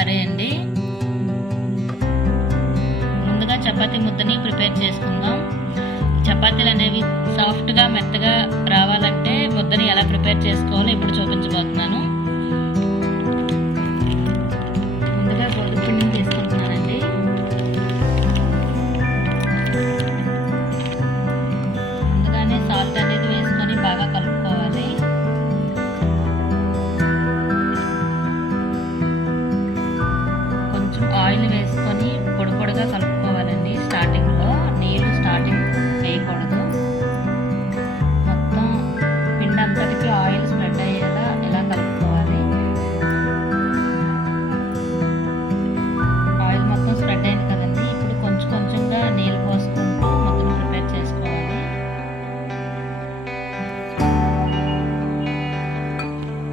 Curry అండి. ముందుగా చపాతీ ముద్దని ప్రిపేర్ చేసుకుందాం. చపాతీలు అనేవి సాఫ్ట్గా మెత్తగా రావాలంటే ముద్దని ఎలా ప్రిపేర్ చేసుకోవాలో ఇప్పుడు చూపించబోతున్నాను. ముందుగా గోధుమ పిండిని తీసుకుంటున్నానండి. ముందుగానే సాల్ట్ అనేది వేసుకొని బాగా కలుపుకోవాలి. కొంచెం ఆయిల్ వేసుకొని పొడి పొడిగా కలుపుకోవాలండి. స్టార్టింగ్లో నీళ్ళు వేయకూడదు. మొత్తం పిండి అంతటికి ఆయిల్ స్ప్రెడ్ అయ్యేలా ఇలా కలుపుకోవాలి. ఆయిల్ మొత్తం స్ప్రెడ్ అయింది కదండి. ఇప్పుడు కొంచెం కొంచెంగా నీళ్ళు పోసుకుంటూ మొత్తం ప్రిపేర్ చేసుకోవాలి.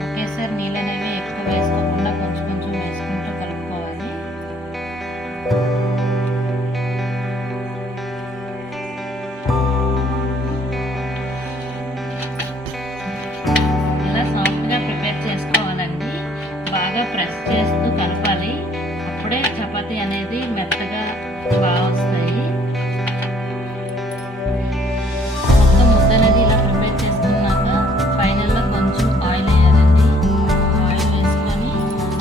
ఒకేసారి నీళ్ళు అనేవి ఎక్కువ వేసుకోకుండా కొంచెం కొంచెం వేసుకుంటూ కలుపుకోవాలి. ఇలా సాఫ్ట్గా ప్రిపేర్ చేసుకోవాలండి. బాగా ప్రెస్ చేస్తూ కలపాలి. అప్పుడే చపాతీ అనేది మెత్తగా బాగా వస్తాయి. మొత్తం ముద్ద అనేది ఇలా ప్రిపేర్ చేసుకున్నాక ఫైనల్లో కొంచెం ఆయిల్ వేయాలండి. ఆయిల్ వేసుకొని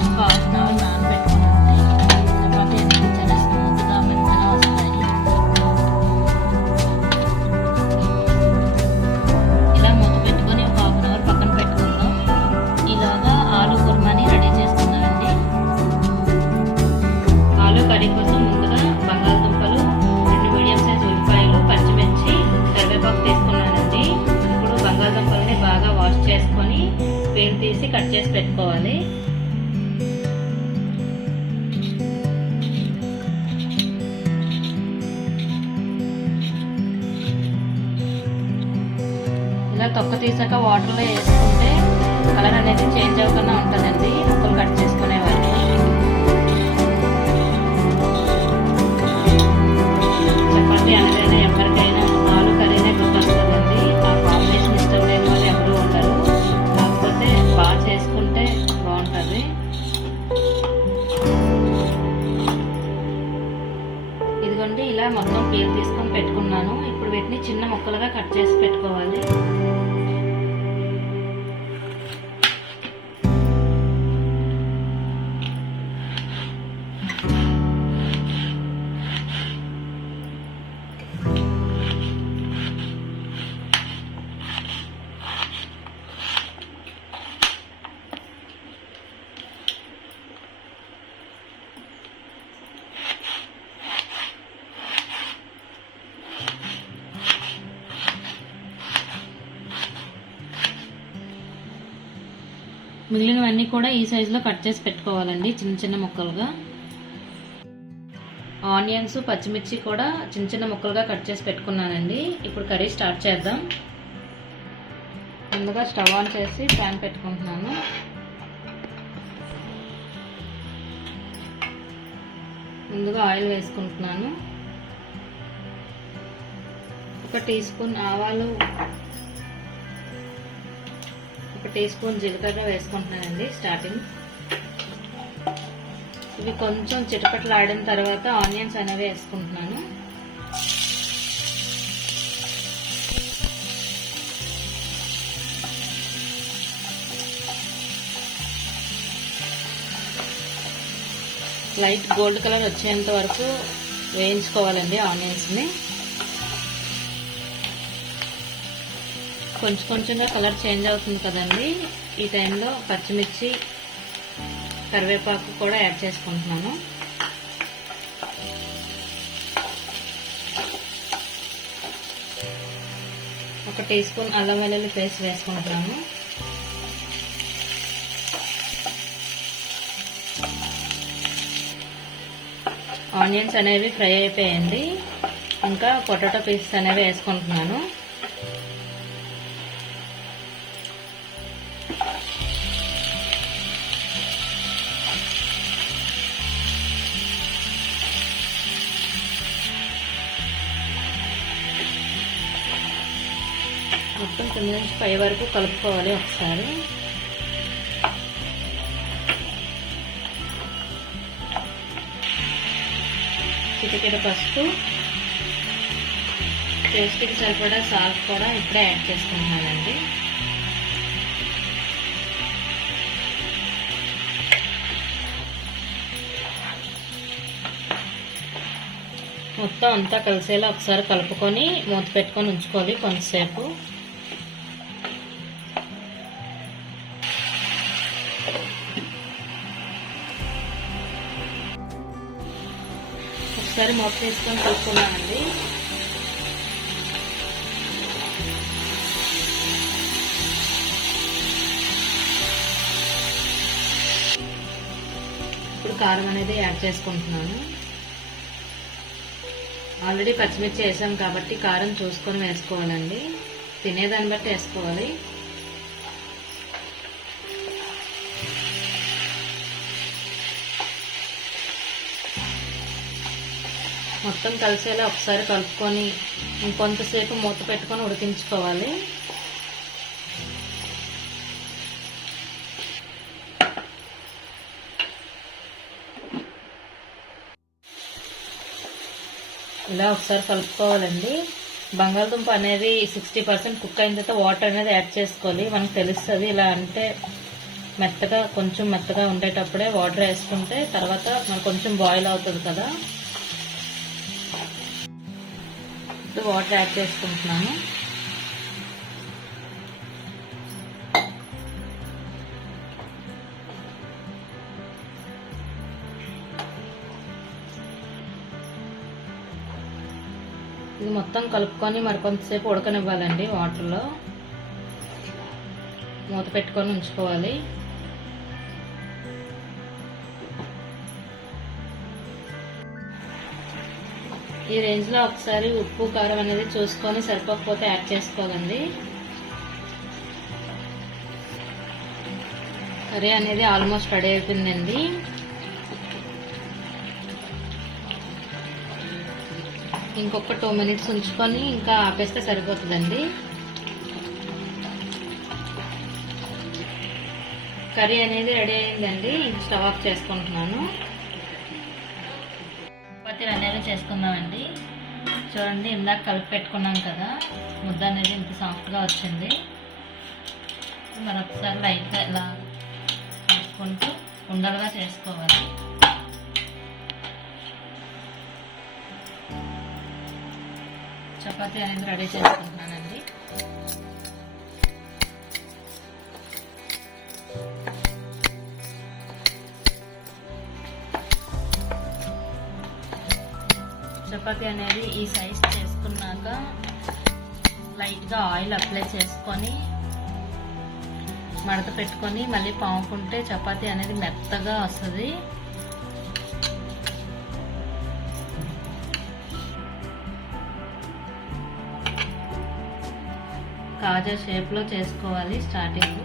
ఒక హాఫ్ అన్ అవర్ నానబెట్టుకుంటే చపాతీ అనేది చాలా స్మూత్గా మెత్తగా వస్తాయి. ఇలా మూత పెట్టుకొని ఒక హాఫ్ అన్ అవర్ పక్కన పెట్టుకుందాం. ఇలాగా ఆలు కుర్మాని రెడీ చేసుకుందామండి. ఆలు కర్రీ కోసం ముందుగా బంగాళదుంపలు, 2 మీడియం సైజ్ ఉల్లిపాయలు, పచ్చిమిర్చి, కరివేపాకు తీసుకున్నానండి. ఇప్పుడు బంగాళదుంపల్ని బాగా వాష్ చేసుకొని పీల్ తీసి కట్ చేసి పెట్టుకోవాలి. ఇలా తొక్క తీసాక వాటర్లో వేసుకుంటే కలర్ అనేది చేంజ్ అవ్వకుండా ఉంటుందండి ముక్కలు కట్ చేసుకునే వాళ్ళు. చపాతీ అనగానే ఎవరికైనా ఆలు కర్రీనే గుర్తొస్తుందండి. ఆ కాంబినేషన్ ఇష్టం లేని వాళ్ళు ఎవరు ఉండరు. కాకపోతే బాగా చేసుకుంటే బాగుంటుంది. ఇదిగోండి ఇలా మొత్తం పీల్ తీసుకొని పెట్టుకున్నాను. ఇప్పుడు వీటిని చిన్న ముక్కలుగా కట్ చేసి పెట్టుకోవాలి. మిగిలినవన్నీ కూడా ఈ సైజులో కట్ చేసి పెట్టుకోవాలండి, చిన్న చిన్న ముక్కలుగా. ఆనియన్స్, పచ్చిమిర్చి కూడా చిన్న చిన్న ముక్కలుగా కట్ చేసి పెట్టుకున్నానండి. ఇప్పుడు కర్రీ స్టార్ట్ చేద్దాం. ముందుగా స్టవ్ ఆన్ చేసి ప్యాన్ పెట్టుకుంటున్నాను. ముందుగా ఆయిల్ వేసుకుంటున్నాను. 1 టీ స్పూన్ ఆవాలు, 1 టీ స్పూన్ జీలకర్ర వేసుకుంటున్నానండి స్టార్టింగ్. ఇవి కొంచెం చిటపటలాడిన తర్వాత ఆనియన్స్ అనేవి వేసుకుంటున్నాను. లైట్ గోల్డ్ కలర్ వచ్చేంత వరకు వేయించుకోవాలండి ఆనియన్స్ని. కొంచెం కొంచెంగా కలర్ చేంజ్ అవుతుంది కదండి. ఈ టైంలో పచ్చిమిర్చి, కరివేపాకు కూడా యాడ్ చేసుకుంటున్నాను. ఒక టీ స్పూన్ అల్లం వెల్లుల్లి పేస్ట్ వేసుకుంటున్నాను. ఆనియన్స్ అనేవి ఫ్రై అయిపోయాయండి. ఇంకా పొటాటో పీసెస్ అనేవి వేసుకుంటున్నాను. మొత్తం కింద నుంచి పై వరకు కలుపుకోవాలి ఒకసారి. చిటికెడు పసుపు, టేస్ట్కి సరిపడా సాల్ట్ కూడా ఇప్పుడే యాడ్ చేసుకుంటున్నానండి. మొత్తం అంతా కలిసేలా ఒకసారి కలుపుకొని మూత పెట్టుకొని ఉంచుకోవాలి కొంతసేపు. ఒకసారి మూత తీసుకొని కలుపుకున్నామండి. ఇప్పుడు కారం అనేది యాడ్ చేసుకుంటున్నాను. ఆల్రెడీ పచ్చిమిర్చి వేసాం కాబట్టి కారం చూసుకొని వేసుకోవాలండి, తినేదాన్ని బట్టి వేసుకోవాలి. మొత్తం కలిసేలా ఒకసారి కలుపుకొని ఇంకొంతసేపు మూత పెట్టుకొని ఉడికించుకోవాలి. ఇలా ఒకసారి కలుపుకోవాలండి. బంగాళదుంప అనేది 60% కుక్ అయిన తర్వాత వాటర్ అనేది యాడ్ చేసుకోవాలి. మనకు తెలుస్తుంది ఇలా అంటే మెత్తగా, కొంచెం మెత్తగా ఉండేటప్పుడే వాటర్ వేసుకుంటే తర్వాత మనకు కొంచెం బాయిల్ అవుతుంది కదా. ఇప్పుడు వాటర్ యాడ్ చేసుకుంటున్నాను. ఇది మొత్తం కలుపుకొని మరి కొంతసేపు ఉడకనివ్వాలండి. వాటర్లో మూత పెట్టుకొని ఉంచుకోవాలి. ఈ రేంజ్లో ఒకసారి ఉప్పు కారం అనేది చూసుకొని సరిపోకపోతే యాడ్ చేసుకోవాలండి. కర్రీ అనేది ఆల్మోస్ట్ రెడీ అయిపోయిందండి. ఇంకొక 2 minutes ఉంచుకొని ఇంకా ఆపేస్తే సరిపోతుందండి. కర్రీ అనేది రెడీ అయిందండి. స్టవ్ ఆఫ్ చేసుకుంటున్నాను. చపాతీలు అనేవి చేసుకుందామండి. చూడండి, ఇందాక కలిపి పెట్టుకున్నాం కదా, ముద్ద అనేది ఇంత సాఫ్ట్గా వచ్చింది. మరొకసారి లైట్గా ఇలా కలుపుకుంటూ ఉండలుగా చేసుకోవాలి. చపాతీ అనేది రెడీ చేసుకుంటున్నానండి. చపాతీ అనేది ఈ సైజ్ చేసుకున్నాక లైట్గా ఆయిల్ అప్లై చేసుకొని మడత పెట్టుకొని మళ్ళీ పాముకుంటే చపాతీ అనేది మెత్తగా వస్తుంది. కాజా షేప్లో చేసుకోవాలి. స్టార్టింగ్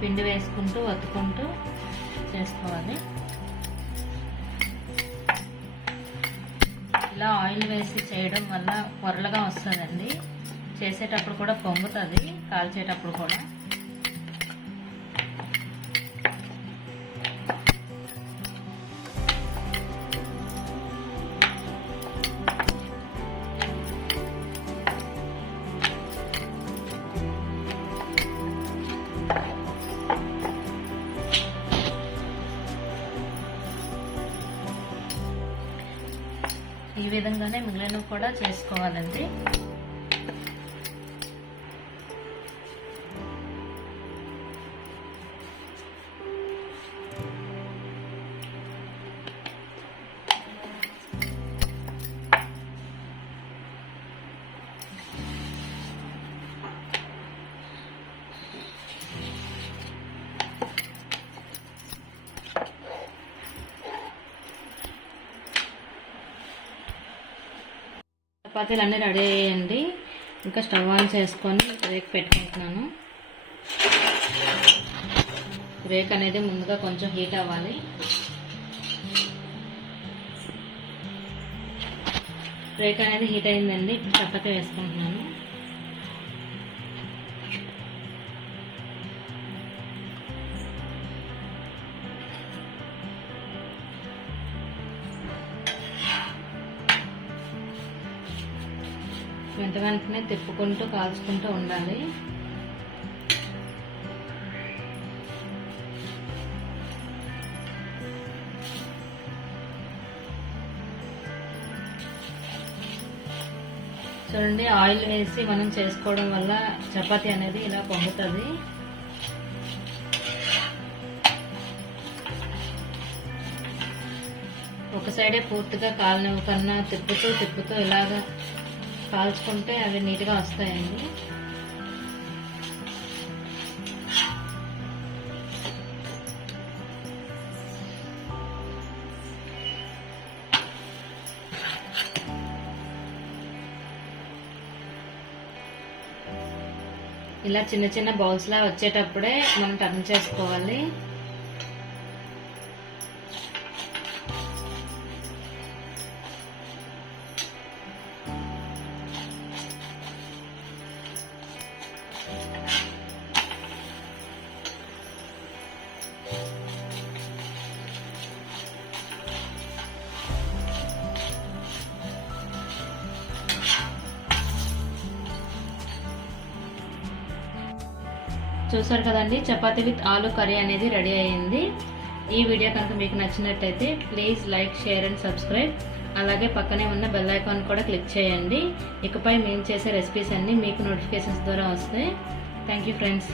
పిండి వేసుకుంటూ వత్తుకుంటూ చేసుకోవాలి. ఇలా ఆయిల్ వేసి చేయడం వల్ల పొరలుగా వస్తుందండి. చేసేటప్పుడు కూడా పొంగుతుంది, కాల్చేటప్పుడు కూడా. ఈ విధంగానే మిగిలినవి కూడా చేసుకోవాలండి. చపాతీలు అన్నీ రెడీ అయ్యాయండి. ఇంకా స్టవ్ ఆన్ చేసుకొని రేక్ పెట్టుకుంటున్నాను. రేక్ అనేది ముందుగా కొంచెం హీట్ అవ్వాలి. రేక్ అనేది హీట్ అయిందండి. చపాతీ వేసుకుంటున్నాను. వెంట వెంటనే తిప్పుకుంటూ కాల్చుకుంటూ ఉండాలి. చూడండి, ఆయిల్ వేసి మనం చేసుకోవడం వల్ల చపాతీ అనేది ఇలా పొంగుతుంది. ఒక సైడే పూర్తిగా కాలనివ్వకన్నా తిప్పుతూ ఇలాగా కాల్చుకుంటే అవి నీట్గా వస్తాయండి. ఇలా చిన్న చిన్న బౌల్స్ లా వచ్చేటప్పుడే మనం టర్న్ చేసుకోవాలి. చూసారు కదండి, చపాతీ విత్ ఆలూ కర్రీ అనేది రెడీ అయ్యింది. ఈ వీడియో కనుక మీకు నచ్చినట్టయితే please like, share and subscribe. అలాగే పక్కనే ఉన్న బెల్ ఐకాన్ కూడా క్లిక్ చేయండి. ఇకపై మేము చేసే రెసిపీస్ అన్నీ మీకు నోటిఫికేషన్స్ ద్వారా వస్తాయి. Thank you friends.